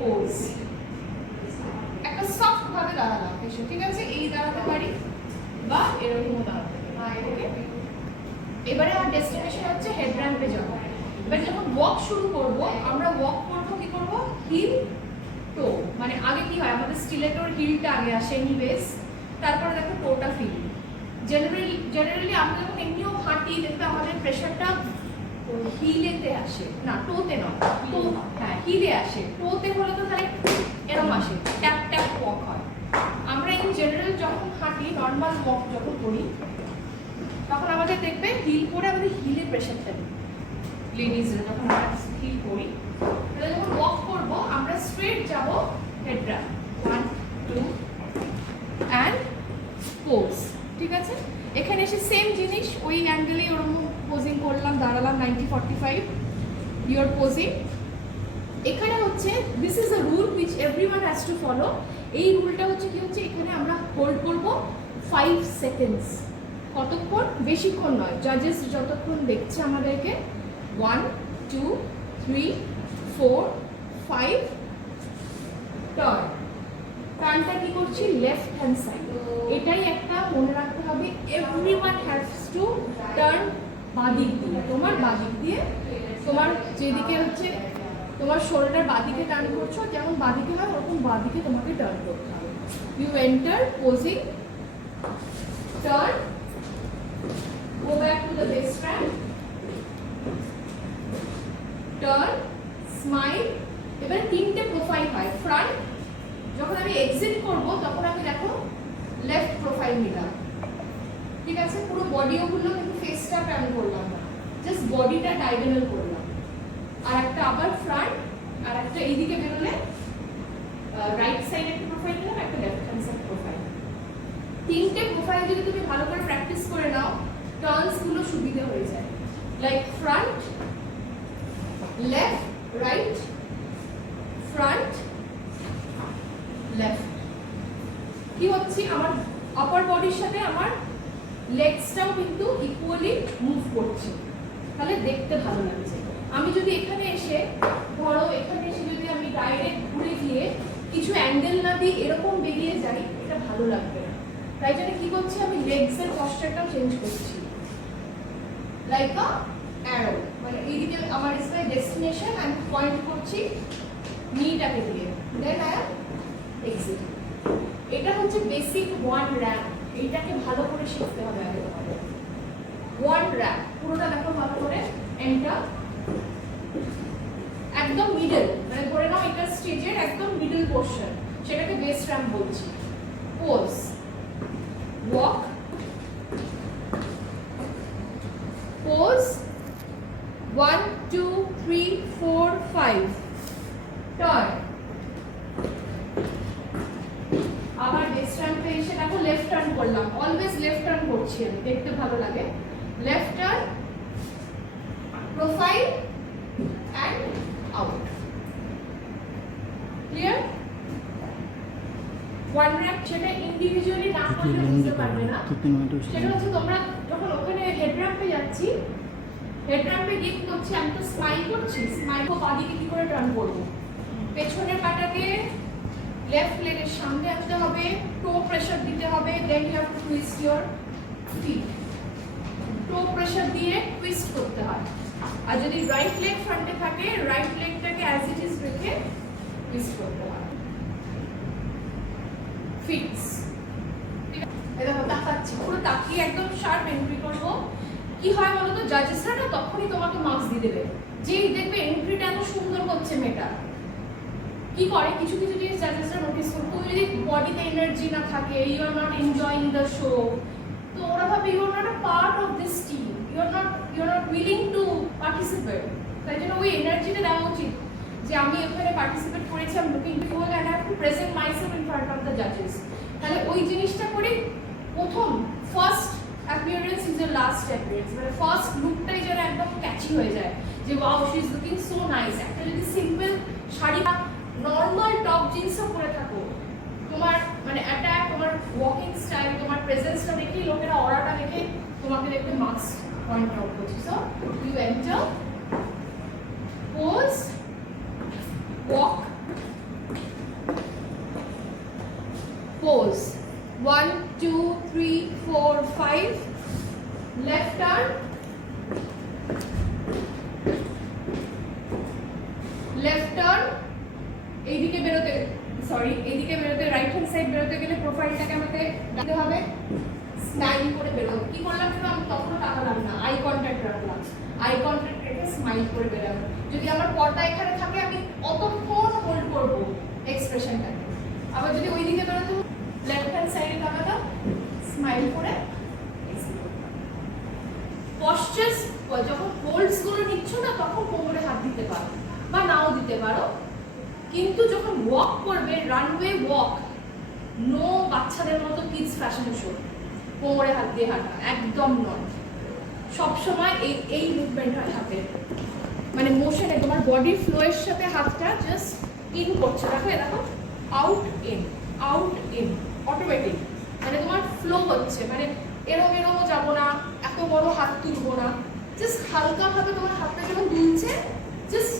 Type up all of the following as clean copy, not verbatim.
Pose. একটা soft ভাবে দাঁড়ালাম, এসে ঠিক আছে, এই দাঁড়াতে পারি বা এরকমও দাঁড়াতে পারি। ওকে, এবারে আমার ডেস্টিনেশন হচ্ছে হেড র্যাম্পে যাবো। এবার যখন ওয়াক শুরু করব, আমরা ওয়াক করবো কি করবো, হিল টো, মানে আগে কি হয় আমাদের স্টিলেটোর হিলটা আগে আসে এনিওয়েজ, তারপরে দেখো টোটা ফিল। জেনারেলি আমরা যখন এমনিও হাঁটি দেখবে আমাদের প্রেশারটা হিলেতে আসে, না টোতে নয়, তো হ্যাঁ হিলে আসে। টোতে হলে তো তাহলে এরকম আসে, ট্যাপ ট্যাপ ওয়াক হয়। আমরা ইন জেনারেল যখন হাঁটি, নর্মাল ওয়াক যখন করি, তখন আমাদের দেখবে হিল করে আমাদের হিলে প্রেশারটা দিই। লেডিজরা যখন আমরা হিল করি, তাহলে যখন ওয়াক করবো আমরা স্ট্রেট যাব হেড র্যাম্প, 1 2 অ্যান্ড পোজ। ঠিক আছে, এখানে এসে সেম জিনিস ওই অ্যাঙ্গেলে ওরকম পোজিং করলাম, দাঁড়ালাম 90-45, ইউর পোজিং। এখানে হচ্ছে this is a rule which everyone has to follow. এই রুলটা হচ্ছে কি হচ্ছে, এখানে আমরা হোল্ড করব 5 সেকেন্ডস। কতক্ষণ? বেশিক্ষণ নয়, জাজেস যতক্ষণ দেখছে আমাদেরকে। 1 2 3 4 5 টার্ন। টার্নটা কি করছি, লেফট হ্যান্ড সাইড। এটাই একটা মনে রাখতে হবে, এভরিওয়ান হ্যাজ টু টার্ন বাদিক দিয়ে। তোমার বাদিক দিয়ে, তোমার যেদিকে হচ্ছে তোমার শোল্ডার বাদিকে টার্ন করছো, যেমন বাদিকে হয় ওরকম বাদিকে তোমাকে টার্ন করতে হবে। You enter posing, turn, go back to the base strand, turn, smile। এবার তিনটে প্রোফাইল হয়। ফ্রন্ট, যখন আমি এক্সিট করব তখন আমি দেখো লেফট প্রোফাইল নিলাম, ঠিক আছে, পুরো বডিও গুলো কিন্তু ফেসটা টার্ন করলাম না, জাস্ট বডিটা ডায়াগোনাল করলাম। আর একটা আবার ফ্রন্ট, আর একটা এইদিকে বেরোলে রাইট সাইড একটা প্রোফাইল নিলাম, একটা লেফট হ্যান্ড সাইড প্রোফাইল। তিনটে প্রোফাইল যদি তুমি ভালো করে প্র্যাকটিস করে নাও, টার্নস গুলো সুবিধা হয়ে যায়। Like front, left, right, front, left. কি হচ্ছে, আমার আপার বডির সাথে আমার লেগসটাও কিন্তু ইকুয়ালি মুভ করছে, তাহলে দেখতে ভালো লাগছে। আমি যদি এখানে এসে, ধরো এখানে এসে যদি আমি ডাইরেক্ট ঘুরে গিয়ে কিছু অ্যাঙ্গেল না দিয়ে এরকম বেরিয়ে যাই, এটা ভালো লাগবে না। তাই জন্য কি করছি, আমি লেগসের পশ্চারটাও চেঞ্জ করছি, লাইক আ অ্যারো, মানে এইদিকে আমার ইজ মাই ডেস্টিনেশন, আমি পয়েন্ট করছি নিটাকে দিয়ে, দেন আই এম এক্সিট। এটা হচ্ছে বেসিক ওয়ান র্যাম্প। এইটাকে ভালো করে শিখতে হবে আগে তোমাদের। ওয়ান র্যাম্প পুরোটা দেখো ভালো করে। এন্টার, একদম মিডল, মানে ধরে নাও এটা স্টেজের একদম মিডল পোরশন, সেটাকে বেস র্যাম্প বলছি। Pose, walk, pose, 1 2 3 4 5, turn. আবার বেস র্যাম্পে এসে দেখো লেফট টার্ন করলাম, অলওয়েজ লেফট টার্ন করছি আমি, দেখতে ভালো লাগে। Left turn, profile and out. Clear? One ramp সেটা ইন্ডিভিজুয়ালি না করলে বুঝতে পারবে না। সেটা হচ্ছে তোমরা যখন ওখানে হেড র্যাম্পে যাচ্ছি, হেড র্যাম্পে গিয়ে কি করছি, আমি তো স্মাইল করছি, স্মাইল তো বাদিকে কি করে টার্ন করবো, পেছনের পাটাকে লেফট লেগের সামনে আনতে হবে, টো প্রেসার দিতে হবে, then you have to twist your feet. Toe pressure দিয়ে টুইস্ট করতে হয়। আর যদি রাইট লেগ ফ্রন্টে থাকে, রাইট লেগটাকে অ্যাজ ইট ইজ রেখে টুইস্ট করতে হয়। ফিটস, ঠিক আছে, এটা তাকাচ্ছি, পুরো তাকিয়ে একদম শার্প এন্ট্রি করব। কি হয় বলো তো, জাজেসরা না তখনই তোমাকে মার্কস দিয়ে দেবে, যেই দেখবে এন্ট্রিটা এত সুন্দর করছে মেয়েটা। কি করে, কিছু কিছু জিনিস জাজেসরা নোটিস করে, তুমি যদি বডিতে এনার্জি না থাকে, you are not enjoying the show, তো ওরা ভাবে you are not a part of this team, you are not willing to participate. তাই জন্য ওই এনার্জিটা দেওয়া উচিত যে আমি এখানে পার্টিসিপেট করেছি, I am looking for and I have to present myself in front of the জাজেস। তাহলে ওই জিনিসটা করে প্রথম first appearance is the last appearance, মানে ফার্স্ট লুকটাই যেন একদম ক্যাচি হয়ে যায়, যে wow she is looking so nice. একটা যদি সিম্পল শাড়ি, নর্মাল টপ জিন্সও পরে থাকো, তোমার মানে অ্যাটাক, তোমার ওয়াকিং স্টাইল, তোমার প্রেজেন্সটা দেখেই লোকেরা অরাটা দেখে তোমাকে দেখতে মার্কস পয়েন্ট আউট করছে। So you enter, pose, walk, left turn, এইদিকে বেরোতে এইদিকে বেরোতে রাইট হ্যান্ড সাইড বেরোতে গেলে প্রোফাইলটাকে আমাকে দিতে হবে, স্মাইল করে বেরোবো। কি করলাম কিন্তু আমি তখনও তাকালাম না, আই কন্ট্যাক্ট রাখলাম, আই কন্ট্যাক্ট রেখে স্মাইল করে বেরোবো। যদি আমার পর্দা এখানে থাকে আমি অতক্ষণ হোল্ড করবো এক্সপ্রেশনটাকে। আবার যদি ওই দিকে বেরোতে লেফট হ্যান্ড সাইডে তাকাতাম, স্মাইল করে পশ্চার যখন হোল্ডস গুলো নিচ্ছ না তখন কোমরে হাত দিতে পারো বা নাও দিতে পারো, কিন্তু যখন ওয়াক করবে রানওয়ে ওয়াক, নো বাচ্চাদের মতো কিডস ফ্যাশন শো কোমরে হাত দিয়ে হাঁটা একদম নয়। সবসময় এই মুভমেন্ট হয় হাতের, মানে মোশনে তোমার বডি ফ্লোয়ের সাথে হাতটা জাস্ট ইন করছে, দেখো দেখো, আউট ইন অটোমেটিক, মানে তোমার ফ্লো হচ্ছে, মানে এরম এরমও যাবো না, এত বড় হাত তুলবো না, জাস্ট হালকা ভাবে তোমার হাতটা যখন দুলছে জাস্ট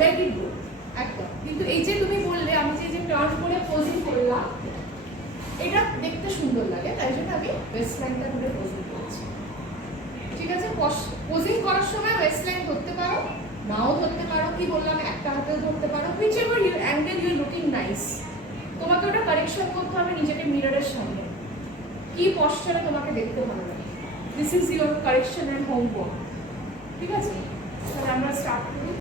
লেট ইট গো একদম। কিন্তু এই যে তুমি বললে আমি যে টার্ন করে পোজিং করলাম, এটা দেখতে সুন্দর লাগে, তাই জন্য আমি ওয়েস্ট লাইনটা ধরে পোজিং করছি। ঠিক আছে, পোজিং করার সময় ওয়েস্ট লাইন ধরতে পারো, নাও ধরতে পারো, কি বললাম একটা হাতেও ধরতে পারো, which ever you angle you looking nice. তোমাকে ওটা কারেকশন করতে হবে নিজেকে মিররের সামনে, কি পশ্চারে তোমাকে দেখতে ভালো লাগে। This is your correction and homework. ঠিক আছে, তাহলে আমরা স্টার্ট করি।